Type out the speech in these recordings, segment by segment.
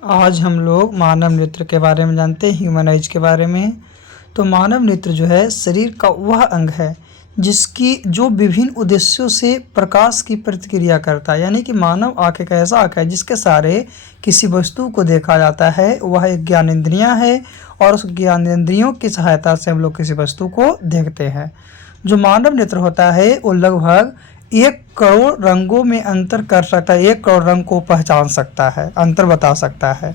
आज हम लोग मानव नेत्र के बारे में जानते हैं, ह्यूमन आइज के बारे में। तो मानव नेत्र जो है शरीर का वह अंग है जिसकी जो विभिन्न उद्देश्यों से प्रकाश की प्रतिक्रिया करता है। यानी कि मानव आँख एक ऐसा आँख है जिसके सहारे किसी वस्तु को देखा जाता है। वह एक ज्ञानेंद्रियाँ है और उस ज्ञानेंद्रियों की सहायता से हम लोग किसी वस्तु को देखते हैं। जो मानव नेत्र होता है वो लगभग 1 करोड़ रंगों में अंतर कर सकता है, 1 करोड़ रंग को पहचान सकता है, अंतर बता सकता है।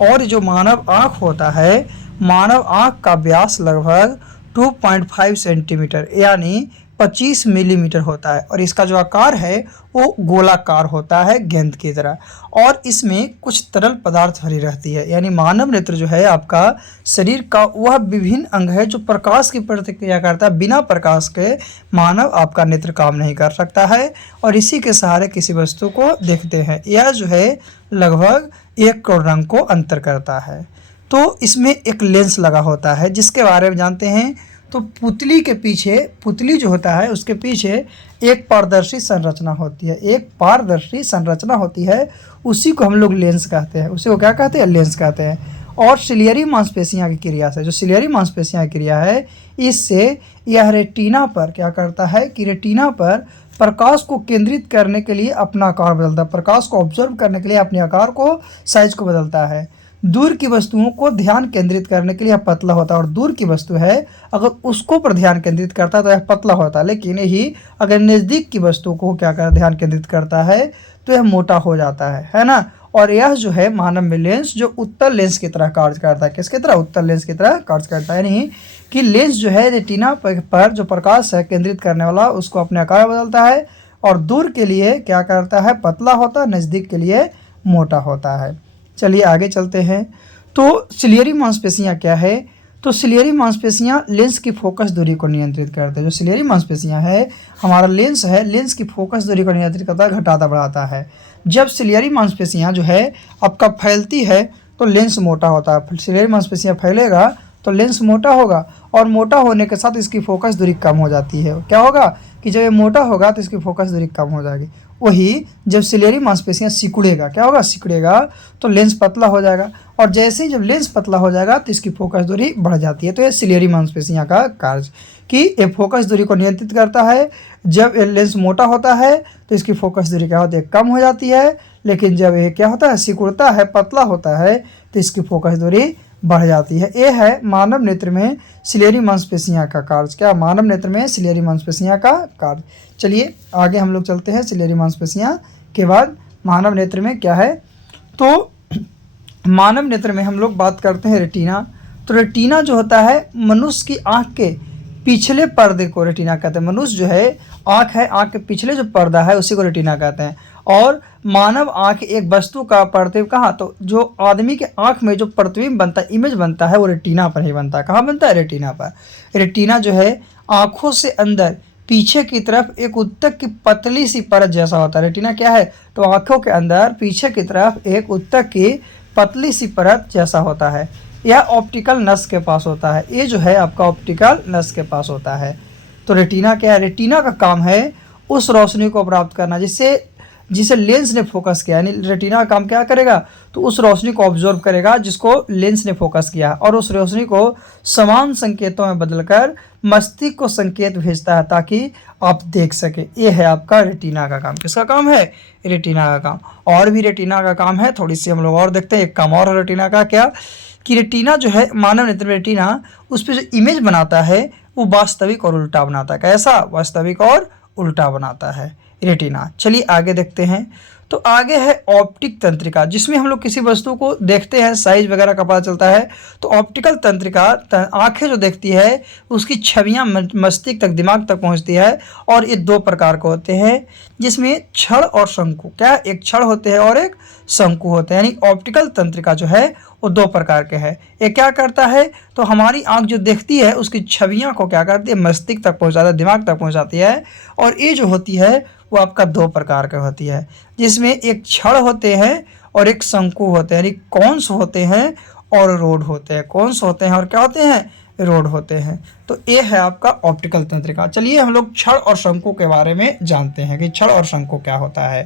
और जो मानव आँख होता है, मानव आँख का व्यास लगभग 2.5 सेंटीमीटर यानी 25 मिलीमीटर होता है और इसका जो आकार है वो गोलाकार होता है, गेंद की तरह। और इसमें कुछ तरल पदार्थ भरी रहती है। यानी मानव नेत्र जो है आपका शरीर का वह विभिन्न अंग है जो प्रकाश की प्रतिक्रिया करता है। बिना प्रकाश के मानव आपका नेत्र काम नहीं कर सकता है और इसी के सहारे किसी वस्तु को देखते हैं। यह जो है लगभग 1 करोड़ रंग को अंतर करता है। तो इसमें एक लेंस लगा होता है जिसके बारे में जानते हैं। तो पुतली के पीछे, पुतली जो होता है उसके पीछे एक पारदर्शी संरचना होती है, एक पारदर्शी संरचना होती है। उसी को हम लोग लेंस कहते हैं। उसी को क्या कहते हैं? लेंस कहते हैं। और सिलियरी मांसपेशियां की क्रिया से, जो सिलियरी मांसपेशियां की क्रिया है, इससे यह रेटिना पर क्या करता है कि रेटिना पर प्रकाश को केंद्रित करने के लिए अपना आकार बदलता है। प्रकाश को ऑब्जर्व करने के लिए अपने आकार को, साइज को बदलता है। दूर की वस्तुओं को ध्यान केंद्रित करने के लिए यह पतला होता है और दूर की वस्तु है अगर उसको पर ध्यान केंद्रित करता है तो यह पतला होता है। लेकिन यही अगर नज़दीक की वस्तु को क्या कर ध्यान केंद्रित करता है तो यह मोटा हो जाता है ना। और यह जो है मानव में लेंस जो उत्तल लेंस की तरह कार्य करता है। किसकी तरह? उत्तल लेंस की तरह कार्य करता है। यानी कि लेंस जो है रेटिना पर जो प्रकाश है केंद्रित करने वाला उसको अपने आकार बदलता है और दूर के लिए क्या करता है? पतला होता है, नज़दीक के लिए मोटा होता है। चलिए आगे चलते हैं। तो सिलियरी मांसपेशियां क्या है? तो सिलियरी मांसपेशियां लेंस की फोकस दूरी को नियंत्रित करते हैं। जो सिलियरी मांसपेशियां है, हमारा लेंस है, लेंस की फोकस दूरी को नियंत्रित करता है, घटाता बढ़ाता है। जब सिलियरी मांसपेशियां जो है आपका फैलती है तो लेंस मोटा होता है। सिलियरी मांसपेशियां फैलेगा तो लेंस मोटा होगा और मोटा होने के साथ इसकी फोकस दूरी कम हो जाती है। क्या होगा कि जब ये मोटा होगा तो इसकी फोकस दूरी कम हो जाएगी। वही जब सिलियरी मांसपेशियां सिकुड़ेगा, क्या होगा? सिकुड़ेगा तो लेंस पतला हो जाएगा और जैसे ही जब लेंस पतला हो जाएगा तो इसकी फोकस दूरी बढ़ जाती है। तो ये सिलियरी मांसपेशियां का कार्य कि ये फोकस दूरी को नियंत्रित करता है। जब ये लेंस मोटा होता है तो इसकी फोकस दूरी क्या होती है? कम हो जाती है। लेकिन जब ये क्या होता है? सिकुड़ता है, पतला होता है तो इसकी फोकस दूरी बढ़ जाती है। ये है मानव नेत्र में सिलियरी मांसपेशियां का कार्य। क्या? मानव नेत्र में सिलियरी मांसपेशियां का कार्य। चलिए आगे हम लोग चलते हैं। सिलियरी मांसपेशियां के बाद मानव नेत्र में क्या है? तो मानव नेत्र में हम लोग बात करते हैं रेटिना। तो रेटिना जो होता है मनुष्य की आँख के पिछले पर्दे को रेटिना कहते हैं। मनुष्य जो है आँख है, आँख के पिछले जो पर्दा है उसी को रेटिना कहते हैं। और मानव आँख एक वस्तु का प्रतिबिंब कहाँ? तो जो आदमी के आँख में जो प्रतिबिंब बनता है, इमेज बनता है, वो रेटिना पर ही बनता है। कहाँ बनता है? रेटिना पर। रेटिना जो है आँखों से अंदर पीछे की तरफ एक उत्तक की पतली सी परत जैसा होता है। रेटिना क्या है? तो आँखों के अंदर पीछे की तरफ एक उत्तक की पतली सी परत जैसा होता है। यह ऑप्टिकल नस के पास होता है। ये जो है आपका ऑप्टिकल नस के पास होता है। तो रेटिना क्या है? रेटिना का काम है उस रोशनी को प्राप्त करना जिसे लेंस ने फोकस किया। यानी रेटिना का काम क्या करेगा? तो उस रोशनी को ऑब्जर्व करेगा जिसको लेंस ने फोकस किया और उस रोशनी को समान संकेतों में बदलकर मस्तिष्क को संकेत भेजता है ताकि आप देख सके। ये है आपका रेटिना का काम। किसका काम है? रेटिना का काम। और भी रेटिना का काम है, थोड़ी सी हम लोग और देखते हैं। एक काम और रेटिना का क्या कि रेटिना जो है मानव नेत्र में रेटिना उस पर जो इमेज बनाता है वो वास्तविक और उल्टा बनाता है। कैसा? वास्तविक और उल्टा बनाता है रेटिना। चलिए आगे देखते हैं। तो आगे है ऑप्टिक तंत्रिका, जिसमें हम लोग किसी वस्तु को देखते हैं, साइज वगैरह का पता चलता है। तो ऑप्टिकल तंत्रिका आंखें जो देखती है उसकी छवियां मस्तिष्क तक, दिमाग तक पहुंचती है। और ये 2 प्रकार के होते हैं जिसमें क्षण और शंकु। क्या? एक क्षण होते हैं और एक शंकु होते हैं। यानी ऑप्टिकल तंत्रिका जो है वो 2 प्रकार के हैं। ये क्या करता है? तो हमारी आंख जो देखती है उसकी छवियां को क्या करती है? मस्तिष्क तक पहुंचाता है, दिमाग तक पहुंचाती है। और ये जो होती है वो आपका 2 प्रकार की होती है जिसमें एक छड़ होते हैं और एक शंकु होते हैं। यानी कॉन्स होते हैं और रोड होते हैं। कॉन्स होते हैं और क्या होते हैं? रोड होते हैं। तो ये है आपका ऑप्टिकल तंत्रिका। चलिए हम लोग छड़ और शंकु के बारे में जानते हैं कि छड़ और शंकु क्या होता है।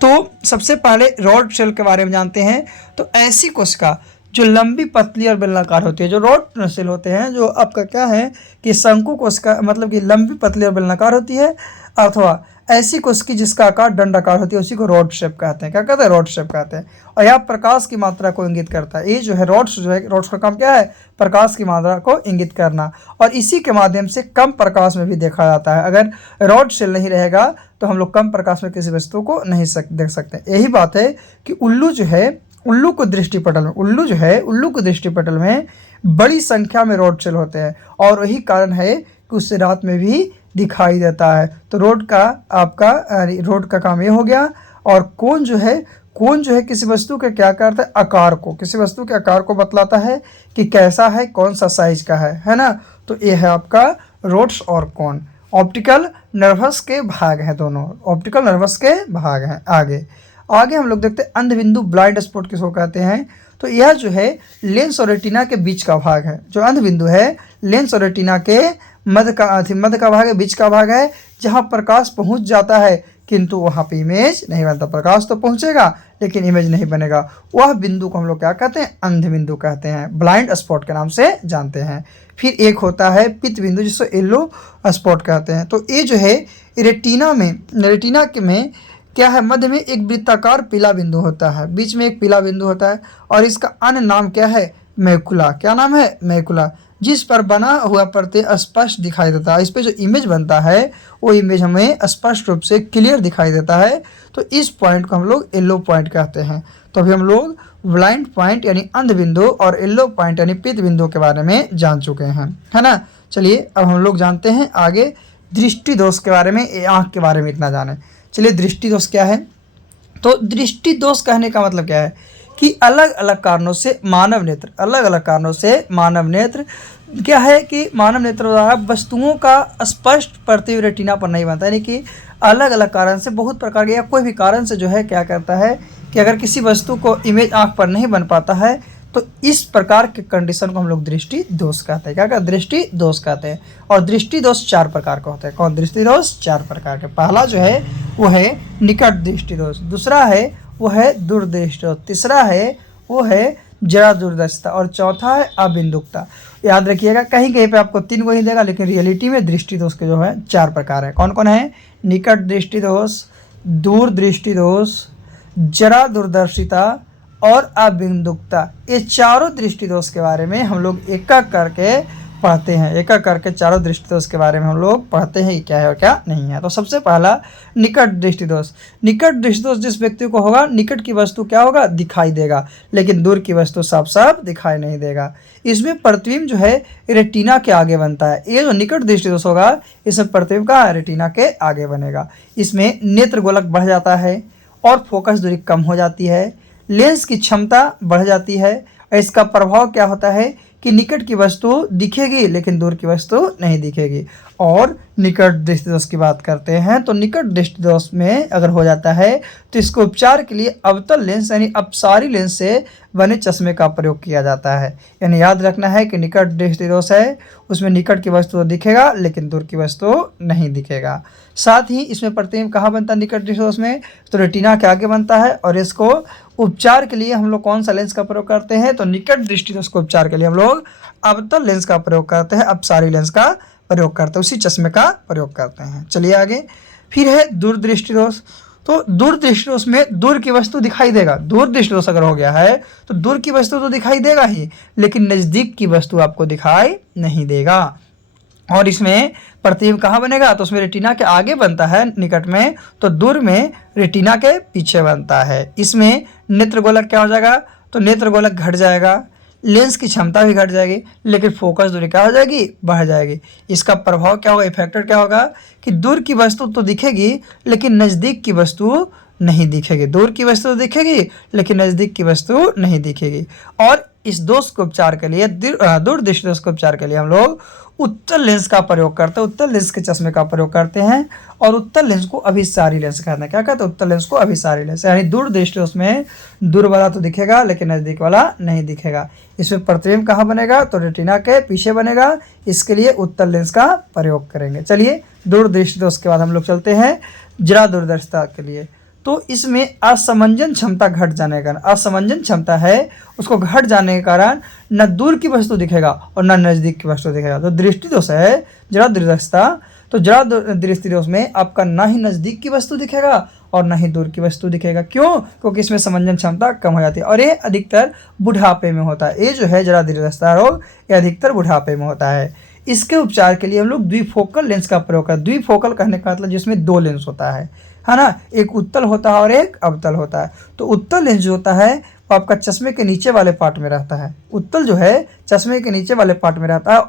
तो सबसे पहले रॉड सेल के बारे में जानते हैं। तो ऐसी कोशिका जो लंबी, पतली और बेलनाकार होती है, जो रॉड सेल होते हैं, जो आपका क्या है कि शंकु कोशिका मतलब कि लंबी, पतली और बेलनाकार होती है, अथवा ऐसी कोशिका जिसका आकार दंडाकार होती है, उसी को रॉड शेप कहते हैं। क्या कहते हैं? रॉड शेप कहते हैं। और यह प्रकाश की मात्रा को इंगित करता है। ये जो है रॉड्स, जो है रॉड्स का काम क्या है? प्रकाश की मात्रा को इंगित करना, और इसी के माध्यम से कम प्रकाश में भी देखा जाता है। अगर रॉड सेल नहीं रहेगा तो हम लोग कम प्रकाश में किसी वस्तु को नहीं देख सकते। यही बात है कि उल्लू जो है, उल्लू को दृष्टिपटल में, उल्लू जो है, उल्लू को दृष्टिपटल में बड़ी संख्या में रॉड सेल होते हैं, और वही कारण है कि उससे रात में भी दिखाई देता है। तो रोड का काम ये हो गया। और कोण जो है, किसी वस्तु के क्या करता है? आकार को, किसी वस्तु के आकार को बतलाता है कि कैसा है, कौन सा साइज का है ना। तो ये है आपका रोड्स और कोण। ऑप्टिकल नर्वस के भाग हैं दोनों, ऑप्टिकल नर्वस के भाग हैं। आगे हम लोग देखते हैं अंधबिंदु, ब्लाइंड स्पॉट किसको कहते हैं। तो यह जो है लेंस और रेटिना के बीच का भाग है। जो अंधबिंदु है लेंस और रेटिना के मध्य का भाग है, बीच का भाग है, जहाँ प्रकाश पहुँच जाता है किंतु वहाँ पे इमेज नहीं बनता। प्रकाश तो पहुँचेगा लेकिन इमेज नहीं बनेगा। वह बिंदु को हम लोग क्या कहते हैं? अंधबिंदु कहते हैं, ब्लाइंड स्पॉट के नाम से जानते हैं। फिर एक होता है पित्त बिंदु, जिसको येलो स्पॉट कहते हैं। तो ये जो है रेटिना में क्या है? मध्य में एक वृत्ताकार पीला बिंदु होता है, बीच में एक पीला बिंदु होता है, और इसका अन्य नाम क्या है? मैकुला। क्या नाम है? मैकुला। जिस पर बना हुआ प्रत्यय स्पष्ट दिखाई देता है। इस पे जो इमेज बनता है वो इमेज हमें स्पष्ट रूप से क्लियर दिखाई देता है। तो इस पॉइंट को हम लोग येलो पॉइंट कहते हैं। तो अभी हम लोग ब्लाइंड पॉइंट यानी अंध बिंदु और येलो पॉइंट यानी पित्त बिंदु के बारे में जान चुके हैं, है ना। चलिए अब हम लोग जानते हैं आगे दृष्टि दोष के बारे में। आँख के बारे में इतना जाने। चलिए दृष्टि दोष क्या है? तो दृष्टि दोष कहने का मतलब क्या है कि अलग अलग कारणों से मानव नेत्र क्या है कि मानव नेत्र द्वारा वस्तुओं का स्पष्ट प्रतिबिंब रेटिना पर नहीं बनता। यानी कि अलग अलग कारण से, बहुत प्रकार के या कोई भी कारण से जो है क्या करता है कि अगर किसी वस्तु को इमेज आँख पर नहीं बन पाता है तो इस प्रकार के कंडीशन को हम लोग दृष्टि दोष कहते हैं। क्या कहते हैं? दृष्टि दोष कहते हैं। और दृष्टि दोष 4 प्रकार का होता है। कौन? दृष्टि दोष 4 प्रकार के। पहला जो है वो है निकट दृष्टि दोष, दूसरा है वो है दूरदृष्टि दोष, तीसरा है वो है जरा दूरदर्शिता, और चौथा है अबिंदुकता। याद रखिएगा, कहीं कहीं पे आपको 3 को ही देगा, लेकिन रियलिटी में दृष्टि दोष के जो है 4 प्रकार है। कौन कौन है? निकट दृष्टि दोष, दूर दृष्टि दोष, जरा दूरदर्शिता और अबिंदुकता। ये चारों दृष्टि दोष के बारे में हम लोग एक एक करके पढ़ते हैं। एक एक करके चारों दृष्टि दोष के बारे में हम लोग पढ़ते हैं कि क्या है और क्या नहीं है। तो सबसे पहला निकट दृष्टि दोष। निकट दृष्टि दोष जिस व्यक्ति को होगा, निकट की वस्तु क्या होगा? दिखाई देगा, लेकिन दूर की वस्तु साफ साफ दिखाई नहीं देगा। इसमें प्रतिबिंब जो है रेटिना के आगे बनता है। ये जो निकट दृष्टि दोष होगा, इसमें प्रतिबिंब का रेटिना के आगे बनेगा। इसमें नेत्र गोलक बढ़ जाता है और फोकस दूरी कम हो जाती है, लेंस की क्षमता बढ़ जाती है। इसका प्रभाव क्या होता है कि निकट की वस्तु दिखेगी लेकिन दूर की वस्तु नहीं दिखेगी। और निकट दृष्टि दोष की बात करते हैं तो निकट दृष्टि दोष में अगर हो जाता है तो इसको उपचार के लिए अवतल लेंस यानी अपसारी लेंस से बने चश्मे का प्रयोग किया जाता है। यानी याद रखना है कि निकट दृष्टि दोष है, उसमें निकट की वस्तु दिखेगा लेकिन दूर की वस्तु नहीं दिखेगा। साथ ही इसमें प्रतिबिंब कहाँ बनता है? निकट दृष्टि दोष में तो रेटिना के आगे बनता है। और इसको उपचार के लिए हम लोग कौन सा लेंस का प्रयोग करते हैं? तो निकट दृष्टि दोष को उपचार के लिए हम लोग अवतल लेंस का प्रयोग करते हैं, अपसारी लेंस का प्रयोग करते हैं, उसी चश्मे का प्रयोग करते हैं। चलिए आगे। फिर है दूरदृष्टि दोष। तो दूरदृष्टि दोष में दूर की वस्तु दिखाई देगा। दूरदृष्टि दोष अगर हो गया है तो दूर की वस्तु तो दिखाई देगा ही, लेकिन नज़दीक की वस्तु आपको दिखाई नहीं देगा। और इसमें प्रतिबिंब कहाँ बनेगा? तो उसमें रेटिना के आगे बनता है निकट में, तो दूर में रेटिना के पीछे बनता है। इसमें नेत्र गोलक क्या हो जाएगा? तो नेत्र गोलक घट जाएगा, लेंस की क्षमता भी घट जाएगी, लेकिन फोकस दूरी क्या हो जाएगी? बढ़ जाएगी। इसका प्रभाव क्या होगा? इफेक्टर क्या होगा कि दूर की वस्तु तो दिखेगी लेकिन नज़दीक की वस्तु नहीं दिखेगी। दूर की वस्तु दिखेगी लेकिन नज़दीक की वस्तु नहीं दिखेगी। और इस दोष को उपचार के लिए, दूरदृष्टि दोष को उपचार के लिए हम लोग उत्तल लेंस का प्रयोग करते हैं, उत्तल लेंस के चश्मे का प्रयोग करते हैं। और उत्तल लेंस को अभिसारी लेंस कहते हैं। क्या कहते हैं? उत्तल लेंस को अभिसारी लेंस, यानी दूरदृष्टि उसमें दूर वाला तो दिखेगा लेकिन नज़दीक वाला नहीं दिखेगा। इसमें प्रतिबिंब कहाँ बनेगा? तो रेटिना के पीछे बनेगा। इसके लिए उत्तल लेंस का प्रयोग करेंगे। चलिए, दूरदृष्टि दोष के बाद हम लोग चलते हैं जरा दूरदर्शिता के लिए। तो इसमें असमंजन क्षमता घट जाने के कारण, असमंजन क्षमता है उसको घट जाने के कारण न दूर की वस्तु दिखेगा और न नज़दीक की वस्तु दिखेगा। तो दृष्टि दोष है जरा दूरदर्शिता। तो जरा दृष्टि दोष में आपका ना ही नज़दीक की वस्तु दिखेगा और ना ही दूर की वस्तु दिखेगा। क्यों? क्योंकि इसमें समंजन क्षमता कम हो जाती है और ये अधिकतर बुढ़ापे में होता है। ये जो है जरा दृष्टिदोष रोग, ये अधिकतर बुढ़ापे में होता है। इसके उपचार के लिए हम लोग द्विफोकल लेंस का प्रयोग करते हैं। द्विफोकल कहने का मतलब जिसमें दो लेंस होता है ना, एक उत्तल होता है और एक अवतल होता है। तो उत्तल लेंस जो होता है वो आपका चश्मे के नीचे वाले पार्ट में रहता है। उत्तल जो है चश्मे के नीचे वाले पार्ट में रहता है,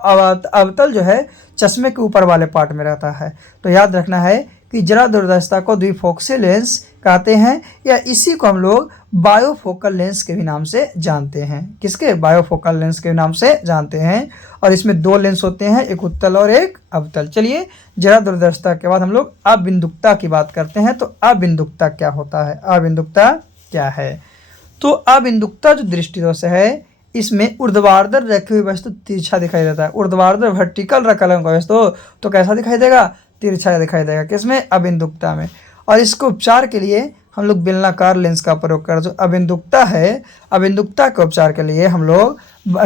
अवतल जो है चश्मे के ऊपर वाले पार्ट में रहता है। तो याद रखना है कि जरा दूरदर्शिता को द्विफोकल लेंस कहते हैं, या इसी को हम लोग बायोफोकल लेंस के भी नाम से जानते हैं। किसके? बायोफोकल लेंस के नाम से जानते हैं। और इसमें दो लेंस होते हैं, एक उत्तल और एक अवतल। चलिए, जरा दूरदर्शिता के बाद हम लोग अबिंदुकता की बात करते हैं। तो अबिंदुकता क्या होता है? अबिंदुकता क्या है? तो अबिंदुकता जो दृष्टि दोष है, इसमें ऊर्ध्वाधर रखी हुई वस्तु तिरछा दिखाई देता है। ऊर्ध्वाधर वर्टिकल रखा हुआ वस्तु तो कैसा दिखाई देगा? तिरछा दिखाई देगा। किसमें? अबिंदुकता में। और इसको उपचार के लिए हम लोग बेलनाकार लेंस का प्रयोग करते हैं। जो अबिंदुकता है, अबिंदुकता के उपचार के लिए हम लोग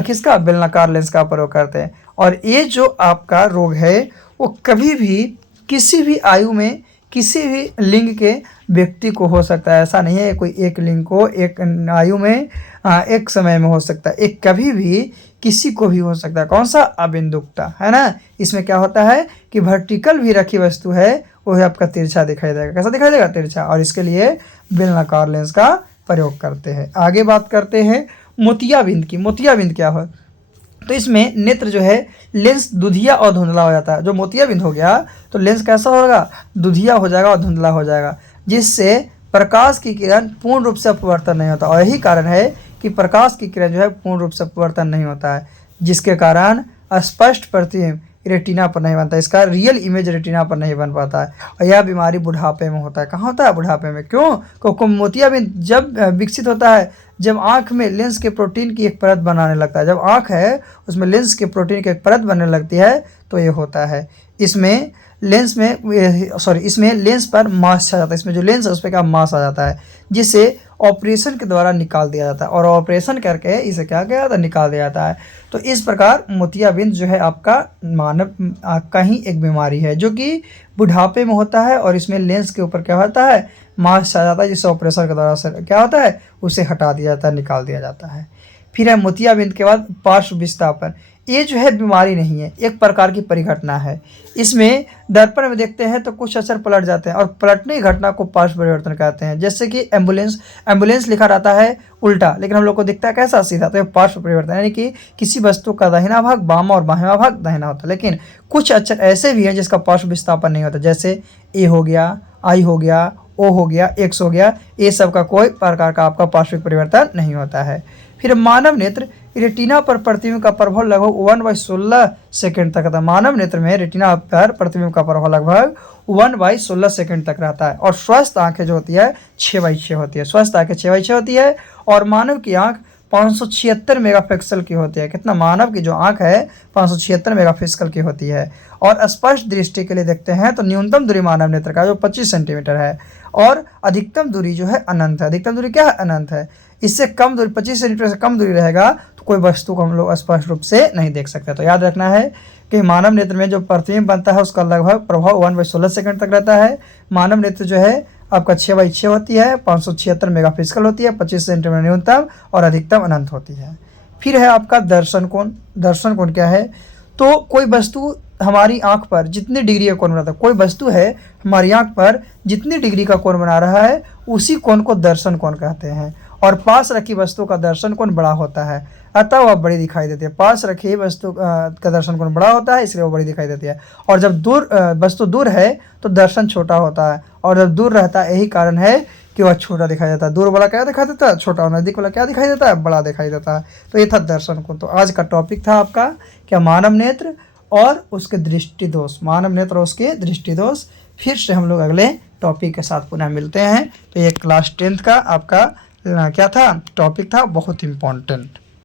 किसका? बेलनाकार लेंस का प्रयोग करते हैं। और ये जो आपका रोग है वो कभी भी किसी भी आयु में किसी भी लिंग के व्यक्ति को हो सकता है। ऐसा नहीं है कोई एक लिंग को एक आयु में एक समय में हो सकता है। एक कभी भी किसी को भी हो सकता है। कौन सा? अबिंदुकता, है ना। इसमें क्या होता है कि वर्टिकल भी रखी वस्तु है वो है आपका तिरछा दिखाई देगा। कैसा दिखाई देगा? तिरछा। और इसके लिए बेलनाकार लेंस का प्रयोग करते हैं। आगे बात करते हैं मोतियाबिंद की। मोतियाबिंद क्या है? तो इसमें नेत्र जो है लेंस दुधिया और धुंधला हो जाता है। जो मोतियाबिंद हो गया तो लेंस कैसा होगा? दुधिया हो जाएगा और धुंधला हो जाएगा, जिससे प्रकाश की किरण पूर्ण रूप से अपवर्तन नहीं होता। और यही कारण है कि प्रकाश की किरण जो है पूर्ण रूप से अपवर्तन नहीं होता है, जिसके कारण स्पष्ट प्रतिबिंब रेटिना पर नहीं बनता। इसका रियल इमेज रेटिना पर नहीं बन पाता है। और यह बीमारी बुढ़ापे में होता है। कहाँ होता है? बुढ़ापे में। क्यों? क्योंकि मोतियाबिंद जब विकसित होता है जब आँख में लेंस के प्रोटीन की एक परत बनाने लगता है। जब आँख है उसमें लेंस के प्रोटीन की एक परत बनने लगती है तो ये होता है। इसमें लेंस पर मांस आ जाता है। इसमें जो लेंस है उस पर क्या? मांस आ जाता है, जिसे ऑपरेशन के द्वारा निकाल दिया जाता है। और ऑपरेशन करके इसे क्या किया जाता है? निकाल दिया जाता है। तो इस प्रकार मोतियाबिंद जो है आपका का ही एक बीमारी है जो कि बुढ़ापे में होता है। और इसमें लेंस के ऊपर क्या होता है? मांस आ जाता है, जिससे ऑपरेशन के द्वारा क्या होता है? उसे हटा दिया जाता है, निकाल दिया जाता है। फिर है मोतियाबिंद के बाद पार्श्व विस्थापन। ये जो है बीमारी नहीं है, एक प्रकार की परिघटना है। इसमें दर्पण में देखते हैं तो कुछ अक्षर पलट जाते हैं और पलटने की घटना को पार्श्व परिवर्तन कहते हैं। जैसे कि एम्बुलेंस लिखा रहता है उल्टा, लेकिन हम लोग को दिखता है कैसा? सीधा। तो पार्श्व परिवर्तन यानी कि किसी वस्तु का दाहिना भाग बामा और बायां भाग दाहिना होता है। लेकिन कुछ अक्षर ऐसे भी हैं जिसका पार्श्व विस्थापन नहीं होता, जैसे ए हो गया, आई हो गया, ओ हो गया, एक्स हो गया। ये सब का कोई प्रकार का आपका पार्श्विक परिवर्तन नहीं होता है। फिर मानव नेत्र, रेटिना पर प्रतिबिंब का प्रभाव लगभग 1/16 सेकंड तक रहता है। मानव नेत्र में रेटिना पर प्रतिबिंब का प्रभाव लगभग 1/16 सेकंड तक रहता है। और स्वस्थ आंखें जो होती है 6/6 होती है। स्वस्थ आंखें 6/6 होती है। और मानव की आंख 576 मेगापिक्सल की होती है। कितना? मानव की जो आंख है 576 मेगापिक्सल की होती है। और स्पष्ट दृष्टि के लिए देखते हैं तो न्यूनतम दूरी मानव नेत्र का जो 25 सेंटीमीटर है और अधिकतम दूरी जो है अनंत है। अधिकतम दूरी क्या है? अनंत है। इससे कम दूरी 25 सेंटीमीटर से कम दूरी रहेगा तो कोई वस्तु को हम लोग स्पष्ट रूप से नहीं देख सकते। तो याद रखना है कि मानव नेत्र में जो प्रतिबिंब बनता है उसका लगभग प्रभाव 1/16 सेकंड तक रहता है। मानव नेत्र जो है आपका 6/6 होती है, 576 मेगापिक्सल होती है, 25 सेंटीमीटर न्यूनतम और अधिकतम अनंत होती है। फिर है आपका दर्शन कोण। दर्शन कोण क्या है? तो कोई वस्तु हमारी आंख पर जितनी डिग्री का कोण बनाता है, कोई वस्तु है हमारी आंख पर जितनी डिग्री का कोण बना रहा है उसी कोण को दर्शन कोण कहते हैं। और पास रखी वस्तु का दर्शन कोण बड़ा होता है, अतः वह बड़ी दिखाई देती है। पास रखी वस्तु का दर्शन कोण बड़ा होता है, इसलिए वो बड़ी दिखाई देती है। और जब वस्तु दूर है तो दर्शन छोटा होता है, और जब दूर रहता है, यही कारण है कि वह छोटा दिखाई देता है। दूर वाला क्या दिखाई देता है? छोटा। और नज़दीक वाला क्या दिखाई देता है? बड़ा दिखाई देता है। तो ये था दर्शन कोण। तो आज का टॉपिक था आपका क्या? मानव नेत्र और उसके दृष्टि दोष। मानव नेत्र और उसके दृष्टि दोष। फिर से हम लोग अगले टॉपिक के साथ पुनः मिलते हैं। तो ये क्लास 10th का आपका क्या था? टॉपिक था, बहुत इम्पोर्टेंट।